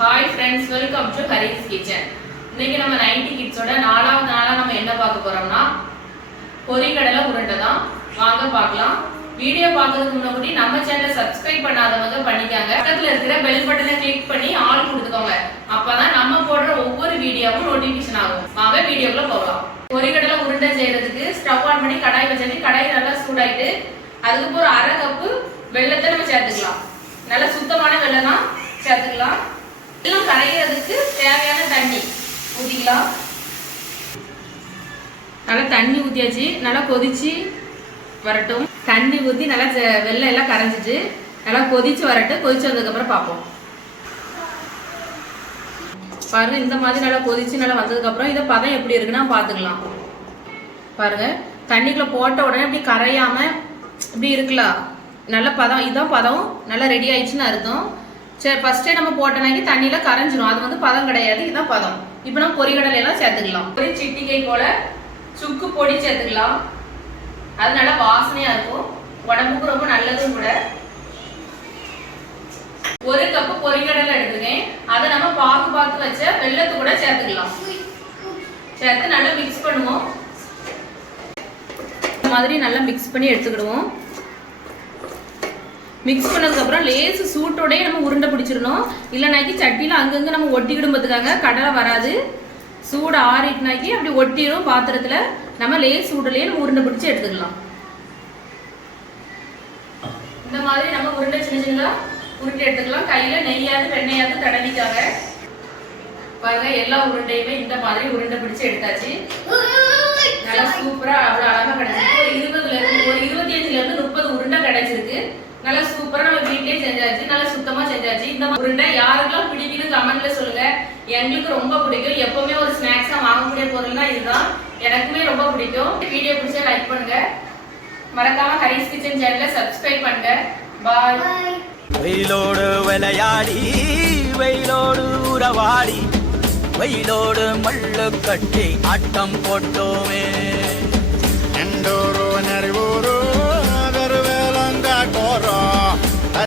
Hi friends welcome to Haris kitchen இன்னைக்கு நம்ம ninety கிட்ஸோட நாலாவது நாளாக நம்ம என்ன பார்க்க போறோம்னா பொரிக்கடலை உருண்டை தான் வாங்க பார்க்கலாம். வீடியோ பார்க்கறதுக்கு முன்னாடி நம்ம சேனலை சப்ஸ்கிரைப் பண்ணாதவங்க பண்ணிக்காங்க. பக்கத்தில் இருக்கிற பெல் பட்டனை கிளிக் பண்ணி ஆல் கொடுத்துக்கோங்க. அப்பதான் நம்ம போடுற ஒவ்வொரு வீடியோவும் நோட்டிபிகேஷன் ஆகும். வாங்க வீடியோக்குள்ள போகலாம். பொரிக்கடலை உருண்டை செய்யறதுக்கு ஸ்டவ் ஆன் பண்ணி கடாய் வச்சு கடாய் நல்லா சூடாயிட்டு அதுக்கு ஒரு அரை கப்பு வெள்ளத்தை நம்ம சேர்த்துக்கலாம். நல்லா சுத்தமான வெள்ளம் தான் சேர்த்துக்கலாம். வெள்ளம் கரையிறதுக்கு தேவையான தண்ணி. ஊற்றிக்கலாம் நல்லா தண்ணி ஊற்றியாச்சு நல்லா கொதிச்சு வரட்டும். தண்ணி ஊற்றி நல்லா வெள்ளை எல்லாம் கரைஞ்சிட்டு நல்லா கொதிச்சு வரட்டும் கொதிச்சு வந்ததுக்கப்புறம் பார்ப்போம். பாருங்கள் இந்த மாதிரி நல்லா கொதிச்சு நல்லா வந்ததுக்கப்புறம் இதை பதம் எப்படி இருக்குன்னா பார்த்துக்கலாம். பாருங்கள் தண்ணிக்குள்ள போட்ட உடனே இப்படி கரையாம இப்படி இருக்கலாம். நல்ல பதம் இதான் பதம். நல்லா ரெடி ஆயிடுச்சுன்னு அர்த்தம். சரி ஃபர்ஸ்டே நம்ம போட்டனாக்கி தண்ணியில கரைஞ்சிரும். அது வந்து பதம் கிடையாது இதுதான் பதம். இப்போ நம்ம பொரிகடலை எல்லாம் சேர்த்துக்கலாம். ஒரு சிட்டிகை போல சுக்கு பொடி சேர்த்துக்கலாம். அது நல்லா வாசனையா இருக்கும். உடம்புக்கு ரொம்ப நல்லதும் கூட. ஒரு கப்பு பொரிகடலை எடுத்துக்கேன் அதை நம்ம பாக்கு பார்த்து வச்ச வெள்ளத்து கூட சேர்த்துக்கலாம். சேர்த்து நல்லா மிக்ஸ் பண்ணுவோம். இந்த மாதிரி நல்லா மிக்ஸ் பண்ணி எடுத்துக்கிடுவோம். மிக்ஸ் பண்ணதுக்கப்புறம் லேசு சூட்டோடயே நம்ம உருண்டை பிடிச்சிடணும். இல்லைனாக்கி சட்டியில் அங்கங்கே நம்ம ஒட்டிக்கிடும்பதுக்காக கடலை வராது. சூடு ஆறிட்டுனாக்கி அப்படி ஒட்டிடும் பாத்திரத்தில். நம்ம லேஸ் சூடுலேயே நம்ம உருண்டை பிடிச்சி எடுத்துக்கலாம். இந்த மாதிரி நம்ம உருண்டை சின்ன சின்னதாக உருண்டை எடுத்துக்கலாம். கையில் நெய்யாவது வெண்ணையாவது தடவிக்காக பாருங்க எல்லா உருண்டையுமே இந்த மாதிரி உருண்டை பிடிச்சி எடுத்தாச்சு நல்லா சூப்பரா அவ்வளவு அழகா கிடைச்சிருக்கு ஒரு இருபதுல இருந்து ஒரு இருபத்தி அஞ்சுல இருந்து முப்பது உருண்டை கிடைச்சிருக்கு. நல்லா சூப்பரா நம்ம வீட்லயே செஞ்சாச்சு நல்லா சுத்தமா செஞ்சாச்சு. இந்த உருண்டை யாருக்கெல்லாம் பிடிக்குன்னு கமெண்ட்ல சொல்லுங்க. எங்களுக்கு ரொம்ப பிடிக்கும். எப்பவுமே ஒரு ஸ்நாக்ஸா வாங்கக்கூடிய பொருள்னா இதுதான். எனக்குமே ரொம்ப பிடிக்கும். வீடியோ பிடிச்சா லைக் பண்ணுங்க. மறக்காம ஹரிஸ் கிச்சன் சேனலை சப்ஸ்கிரைப் பண்ணுங்க. பாய் வெயிலோடு விளையாடி வெயிலோடு உறவாடி வெயிலோடு மல்லு கட்டி ஆட்டம் போட்டோமே. எண்டோரு